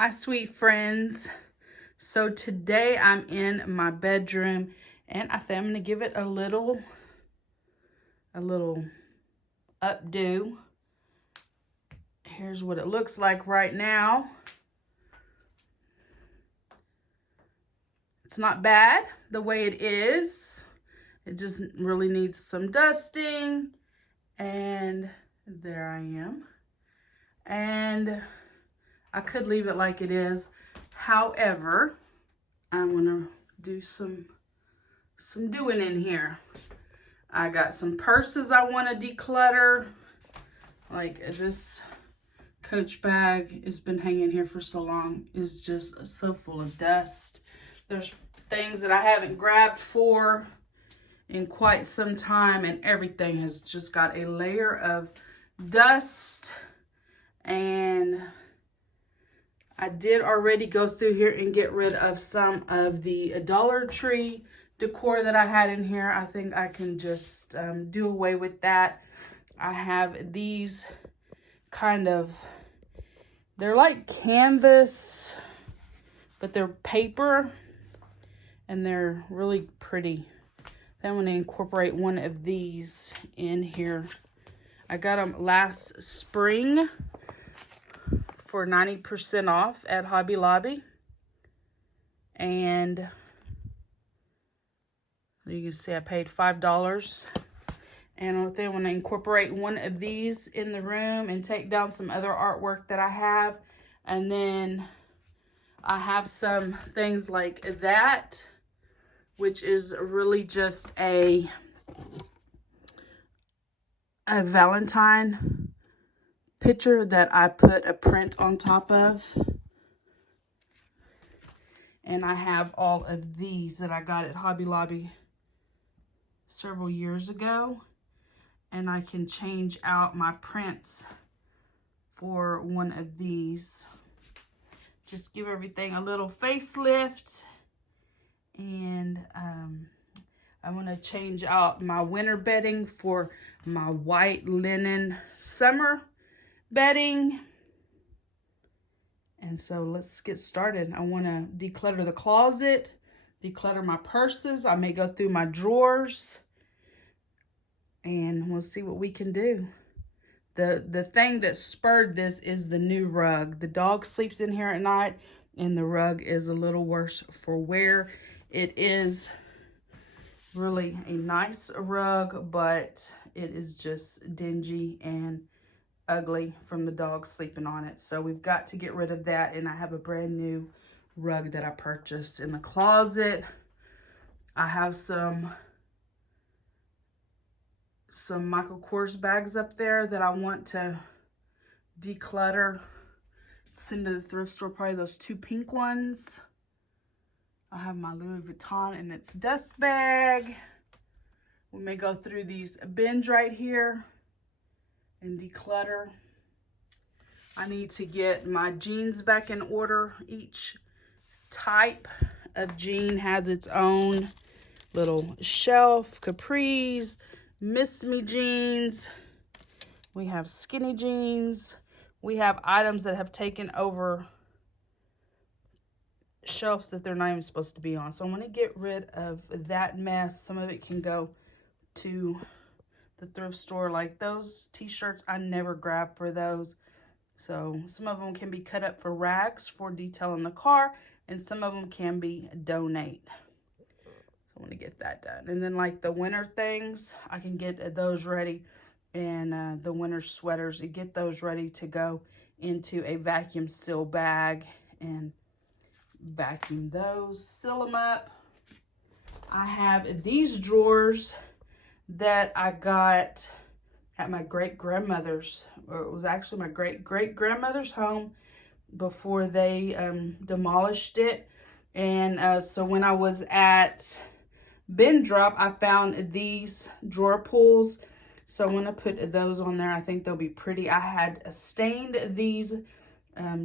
Hi, sweet friends. So today I'm in my bedroom and I think I'm going to give it a little updo. Here's what it looks like right now. It's not bad the way it is. It just really needs some dusting. And there I am. And I could leave it like it is. However, I'm gonna do some doing in here. I got some purses I want to declutter. Like this Coach bag has been hanging here for so long. It's just so full of dust. There's things that I haven't grabbed for in quite some time, and everything has just got a layer of dust. And I did already go through here and get rid of some of the Dollar Tree decor that I had in here. I think I can just do away with that. I have these they're like canvas, but they're paper, and they're really pretty. Then I'm going to incorporate one of these in here. I got them last spring for 90% off at Hobby Lobby. And you can see I paid $5. And I think I want to incorporate one of these in the room and take down some other artwork that I have. And then I have some things like that, which is really just a Valentine picture that I put a print on top of. And I have all of these that I got at Hobby Lobby several years ago. And I can change out my prints for one of these. Just give everything a little facelift. And I'm going to change out my winter bedding for my white linen summer bedding. And so let's get started. I want to declutter the closet, declutter my purses. I may go through my drawers, and we'll see what we can do. The thing that spurred this is the new rug. The dog sleeps in here at night, and the rug is a little worse for wear. It is really a nice rug, but it is just dingy and ugly from the dog sleeping on it. So we've got to get rid of that, and I have a brand new rug that I purchased. In the closet, I have some Michael Kors bags up there that I want to declutter. Send to the thrift store, probably those two pink ones. I have my Louis Vuitton in its dust bag. We may go through these bins right here and declutter. I need to get my jeans back in order. Each type of jean has its own little shelf. Capris, Miss Me jeans. We have skinny jeans. We have items that have taken over shelves that they're not even supposed to be on. So I'm going to get rid of that mess. Some of it can go to the thrift store. Like those t-shirts, I never grab for those. So some of them can be cut up for rags for detail in the car, and some of them can be donate. I want to get that done. And then like the winter things, I can get those ready, and the winter sweaters, and get those ready to go into a vacuum seal bag and vacuum those, seal them up. I have these drawers that I got at my great-grandmother's, or it was actually my great-great-grandmother's home before they demolished it. And so when I was at Bin Drop, I found these drawer pulls. So I'm going to put those on there. I think they'll be pretty. I had stained these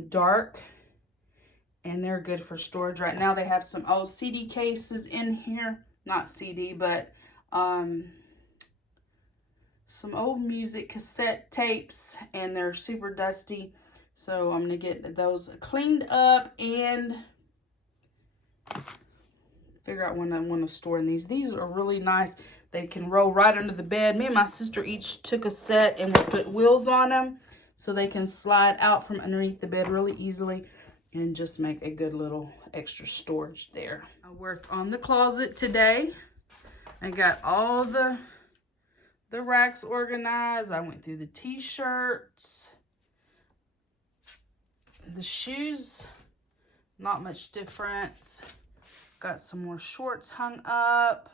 dark, and they're good for storage. Right now they have some old CD cases in here. Not CD, but some old music cassette tapes, and they're super dusty. So I'm gonna get those cleaned up and figure out when I want to store in these. These are really nice. They can roll right under the bed. Me and my sister each took a set and we put wheels on them so they can slide out from underneath the bed really easily and just make a good little extra storage there. I worked on the closet today. I got all the racks organized. I went through the t-shirts, the shoes, not much difference. Got some more shorts hung up.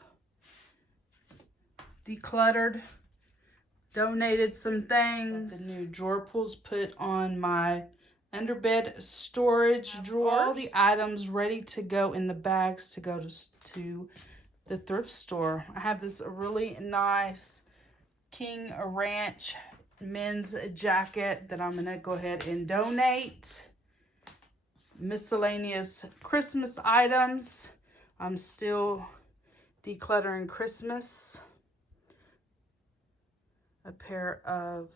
Decluttered. Donated some things. Got the new drawer pulls put on my underbed storage drawer. All the items ready to go in the bags to go to the thrift store. I have this really nice King Ranch men's jacket that I'm gonna go ahead and donate. Miscellaneous Christmas items. I'm still decluttering Christmas. A pair of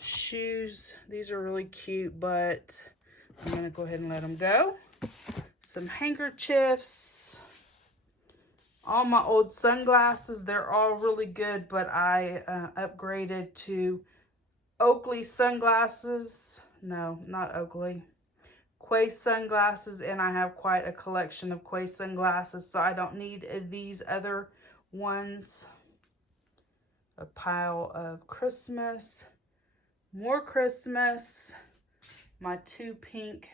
shoes. These are really cute, but I'm gonna go ahead and let them go. Some handkerchiefs. All my old sunglasses, they're all really good, but I upgraded to Oakley sunglasses. No, not Oakley. Quay sunglasses, and I have quite a collection of Quay sunglasses, so I don't need these other ones. A pile of Christmas. More Christmas. My 2 pink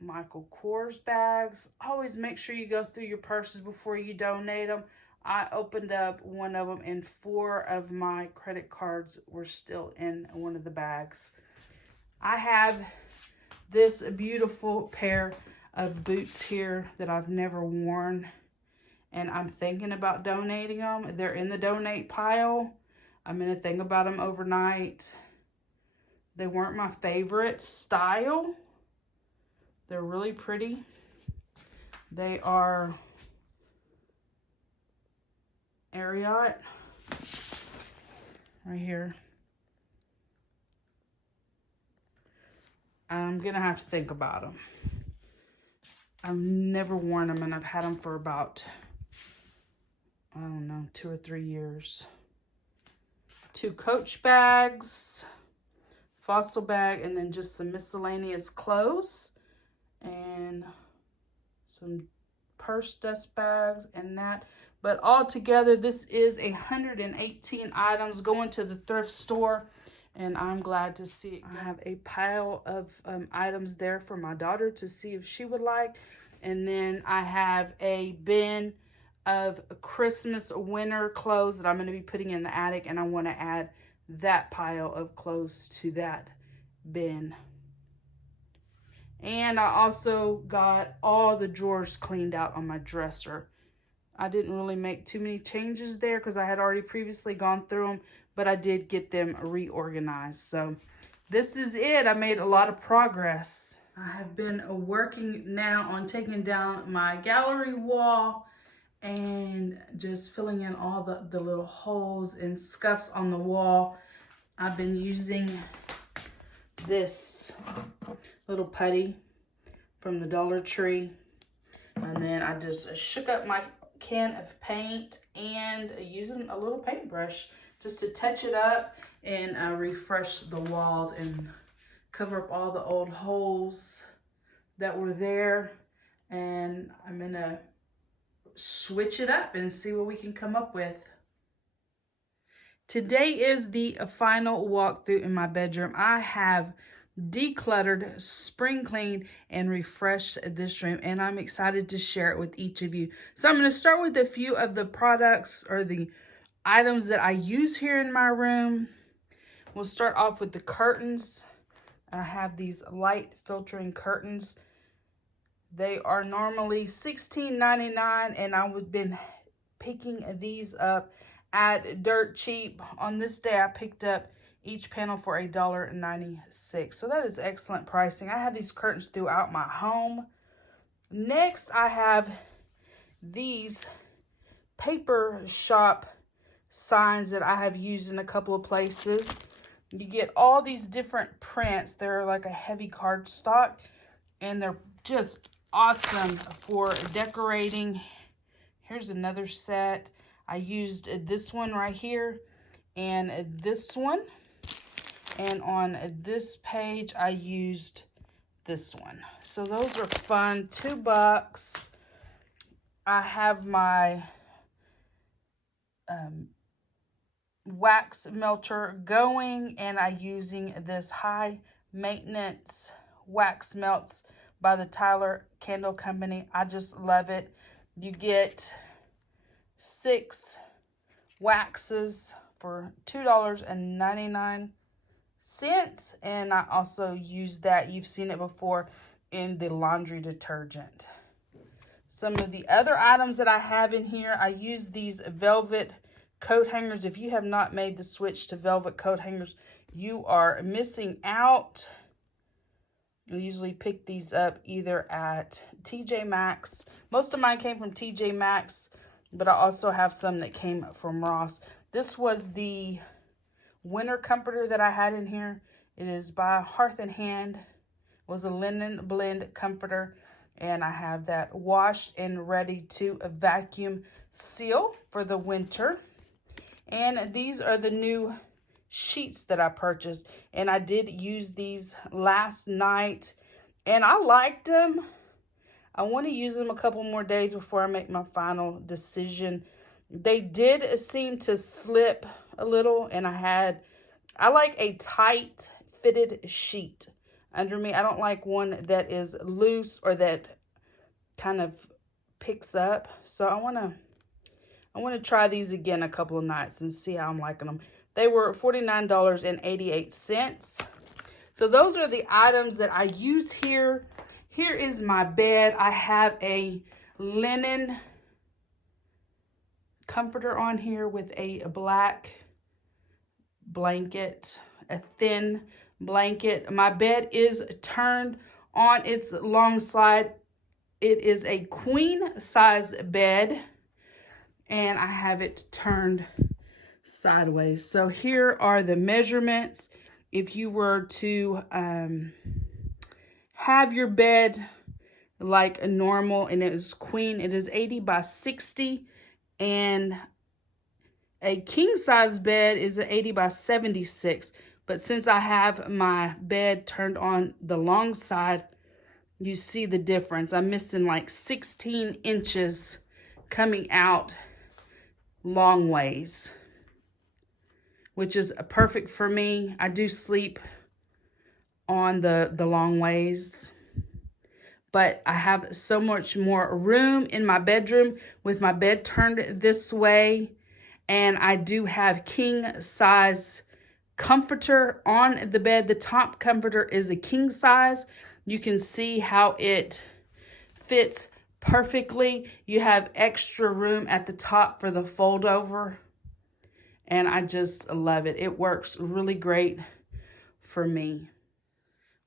Michael Kors bags. Always make sure you go through your purses before you donate them. I opened up one of them and 4 of my credit cards were still in one of the bags. I have this beautiful pair of boots here that I've never worn, and I'm thinking about donating them. They're in the donate pile. I'm going to think about them overnight. They weren't my favorite style. They're really pretty. They are Ariat right here. I'm gonna have to think about them. I've never worn them, and I've had them for about, I don't know, 2 or 3 years. 2 Coach bags, Fossil bag, and then just some miscellaneous clothes and some purse dust bags and that. But all together, this is 118 items going to the thrift store, and I'm glad to see it. I have a pile of items there for my daughter to see if she would like. And then I have a bin of Christmas winter clothes that I'm going to be putting in the attic, and I want to add that pile of clothes to that bin. And I also got all the drawers cleaned out on my dresser. I didn't really make too many changes there because I had already previously gone through them, but I did get them reorganized. So this is it. I made a lot of progress. I have been working now on taking down my gallery wall and just filling in all the little holes and scuffs on the wall. I've been using this little putty from the Dollar Tree. And then I just shook up my can of paint and using a little paintbrush just to touch it up and refresh the walls and cover up all the old holes that were there. And I'm gonna switch it up and see what we can come up with. Today is the final walkthrough in my bedroom. I have decluttered, spring cleaned, and refreshed this room, and I'm excited to share it with each of you. So I'm going to start with a few of the products or the items that I use here in my room. We'll start off with the curtains. I have these light filtering curtains. They are normally $16.99, and I would been picking these up at dirt cheap. On this day, I picked up each panel for $1.96. So that is excellent pricing. I have these curtains throughout my home. Next, I have these paper shop signs that I have used in a couple of places. You get all these different prints. They're like a heavy cardstock, and they're just awesome for decorating. Here's another set. I used this one right here and this one. And on this page, I used this one. So those are fun. $2. I have my wax melter going, and I'm using this high maintenance wax melts by the Tyler Candle Company. I just love it. You get 6 waxes for $2.99, and I also use that. You've seen it before in the laundry detergent. Some of the other items that I have in here, I use these velvet coat hangers. If you have not made the switch to velvet coat hangers, you are missing out. I usually pick these up either at TJ Maxx. Most of mine came from TJ Maxx, but I also have some that came from Ross. This was the winter comforter that I had in here. It is by Hearth and Hand. It was a linen blend comforter, and I have that washed and ready to vacuum seal for the winter. And these are the new sheets that I purchased, and I did use these last night, and I liked them. I want to use them a couple more days before I make my final decision. They did seem to slip a little, and I like a tight fitted sheet under me. I don't like one that is loose or that kind of picks up. So I want to try these again a couple of nights and see how I'm liking them. They were $49.88. So those are the items that I use here. Here is my bed. I have a linen comforter on here with a black blanket, a thin blanket. My bed is turned on its long slide. It is a queen size bed, and I have it turned sideways. So here are the measurements. If you were to have your bed like a normal and it is queen, it is 80 by 60, and a king size bed is an 80 by 76. But since I have my bed turned on the long side, you see the difference. I'm missing like 16 inches coming out long ways, which is perfect for me. I do sleep on the long ways, but I have so much more room in my bedroom with my bed turned this way. And I do have king size comforter on the bed. The top comforter is a king size. You can see how it fits perfectly. You have extra room at the top for the fold over, and I just love it. It works really great for me.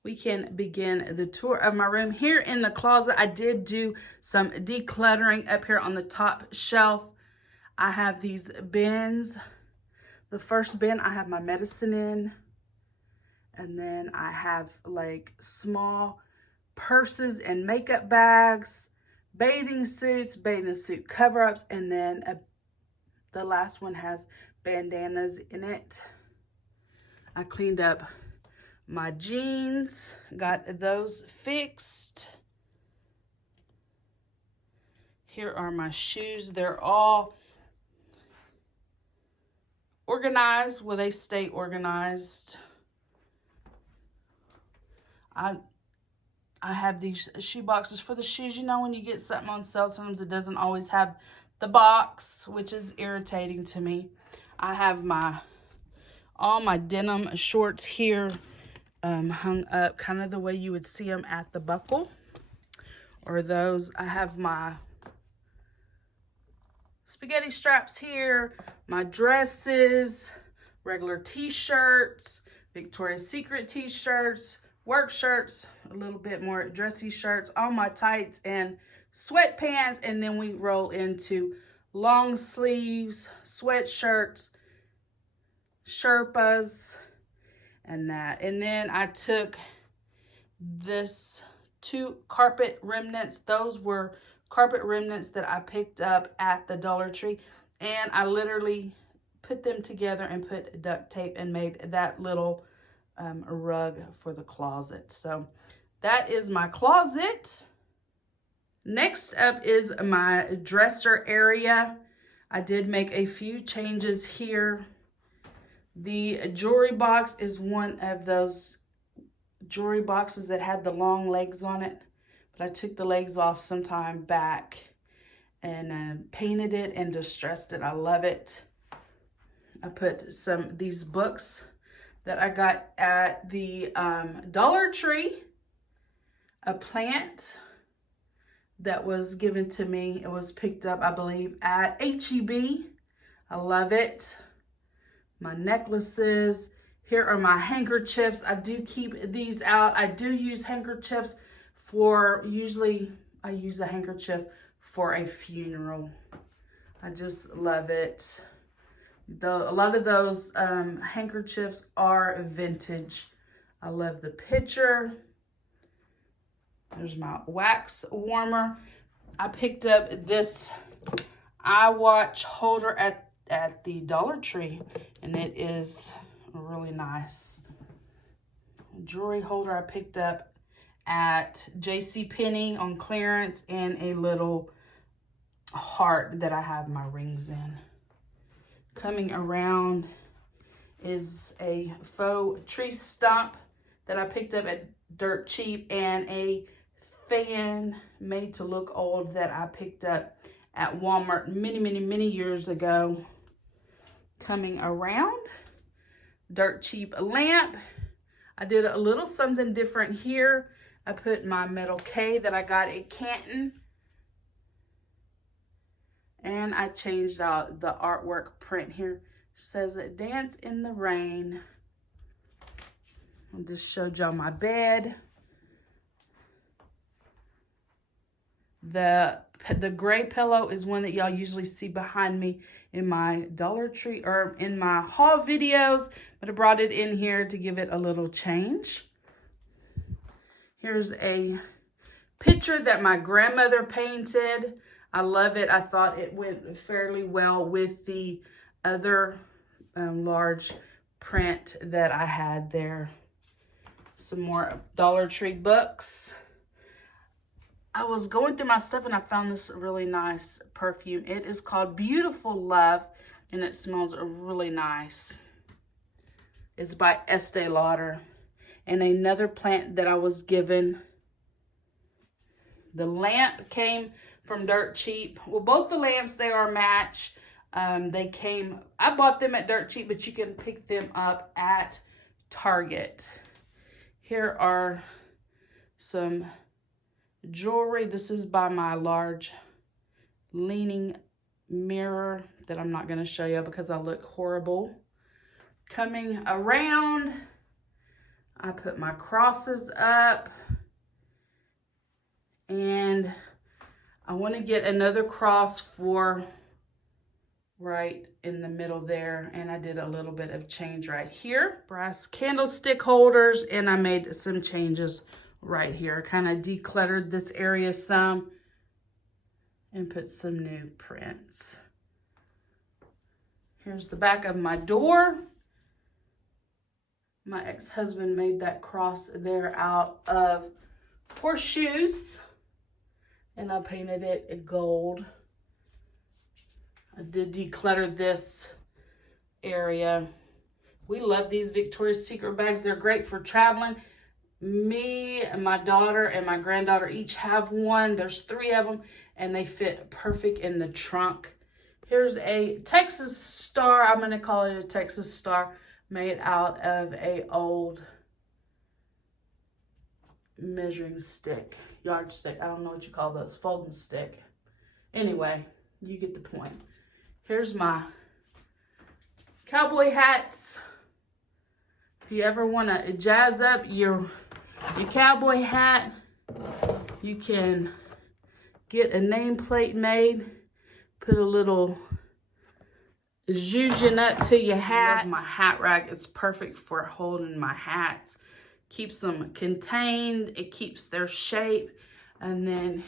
We can begin the tour of my room. Here in the closet, I did do some decluttering up here on the top shelf. I have these bins. The first bin I have my medicine in, and then I have like small purses and makeup bags, bathing suits, bathing suit cover-ups, and then the last one has bandanas in it. I cleaned up my jeans, got those fixed. Here are my shoes. They're all organized where they stay organized. I have these shoe boxes for the shoes. You know, when you get something on sale, sometimes it doesn't always have the box, which is irritating to me. I have all my denim shorts here hung up kind of the way you would see them at the buckle, or those. I have my spaghetti straps here, my dresses, regular t-shirts, Victoria's Secret t-shirts, work shirts, a little bit more dressy shirts, all my tights and sweatpants, and then we roll into long sleeves, sweatshirts, Sherpas, and that. And then I took this 2 carpet remnants. Those were carpet remnants that I picked up at the Dollar Tree, and I literally put them together and put duct tape and made that little rug for the closet. So that is my closet. Next up is my dresser area. I did make a few changes here. The jewelry box is one of those jewelry boxes that had the long legs on it, but I took the legs off some time back and painted it and distressed it. I love it. I put these books that I got at the Dollar Tree, a plant that was given to me. It was picked up, I believe, at HEB. I love it. My necklaces. Here are my handkerchiefs. I do keep these out. I do use handkerchiefs for, usually I use a handkerchief for a funeral. I just love it. A lot of those handkerchiefs are vintage. I love the picture. There's my wax warmer. I picked up this iWatch holder at the Dollar Tree, and it is really nice. Jewelry holder I picked up at JCPenney on clearance, and a little heart that I have my rings in. Coming around is a faux tree stump that I picked up at Dirt Cheap, and a fan made to look old that I picked up at Walmart many years ago. Coming around, Dirt Cheap lamp. I did a little something different here. I put my metal K that I got at Canton, and I changed out the artwork print here. It says dance in the rain. I just showed y'all my bed. The gray pillow is one that y'all usually see behind me in my Dollar Tree or in my haul videos, but I brought it in here to give it a little change. Here's a picture that my grandmother painted. I love it. I thought it went fairly well with the other large print that I had there. Some more Dollar Tree books. I was going through my stuff and I found this really nice perfume. It is called Beautiful Love, and it smells really nice. It's by Estee Lauder. And another plant that I was given. The lamp came from Dirt Cheap. Well, both the lamps, they are match. I bought them at Dirt Cheap, but you can pick them up at Target. Here are some jewelry. This is by my large leaning mirror that I'm not going to show you because I look horrible. Coming around, I put my crosses up, and I want to get another cross for right in the middle there, and I did a little bit of change right here. Brass candlestick holders, and I made some changes right here. Kind of decluttered this area some and put some new prints. Here's the back of my door. My ex-husband made that cross there out of horseshoes, and I painted it gold. I did declutter this area. We love these Victoria's Secret bags. They're great for traveling. Me and my daughter and my granddaughter each have one. There's 3 of them, and they fit perfect in the trunk. Here's a Texas Star. I'm going to call it a Texas Star, made out of a old measuring stick, yardstick. I don't know what you call those, folding stick. Anyway, you get the point. Here's my cowboy hats. If you ever want to jazz up your cowboy hat, you can get a nameplate made, put a little zhuzhing up to your hat. I love my hat rack. It's perfect for holding my hats. Keeps them contained. It keeps their shape. And then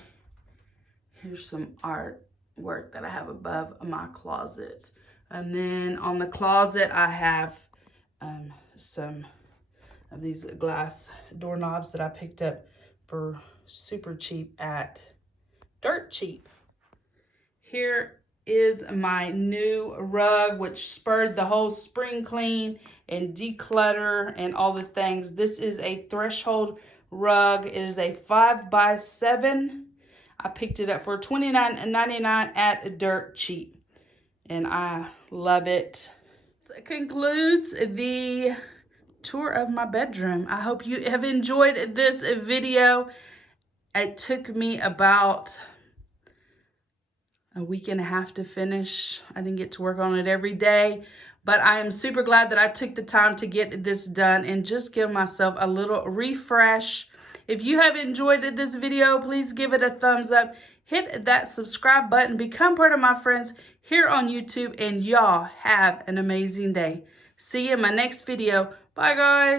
here's some artwork that I have above my closet. And then on the closet, I have some of these glass doorknobs that I picked up for super cheap at Dirt Cheap. Here is my new rug, which spurred the whole spring clean and declutter and all the things. This is a threshold rug. It is a 5x7. I picked it up for $29.99 at Dirt Cheap, and I love it. So that concludes the tour of my bedroom. I hope you have enjoyed this video. It took me about a week and a half to finish. I didn't get to work on it every day, but I am super glad that I took the time to get this done and just give myself a little refresh. If you have enjoyed this video, please give it a thumbs up. Hit that subscribe button. Become part of my friends here on YouTube. And y'all have an amazing day. See you in my next video. Bye, guys.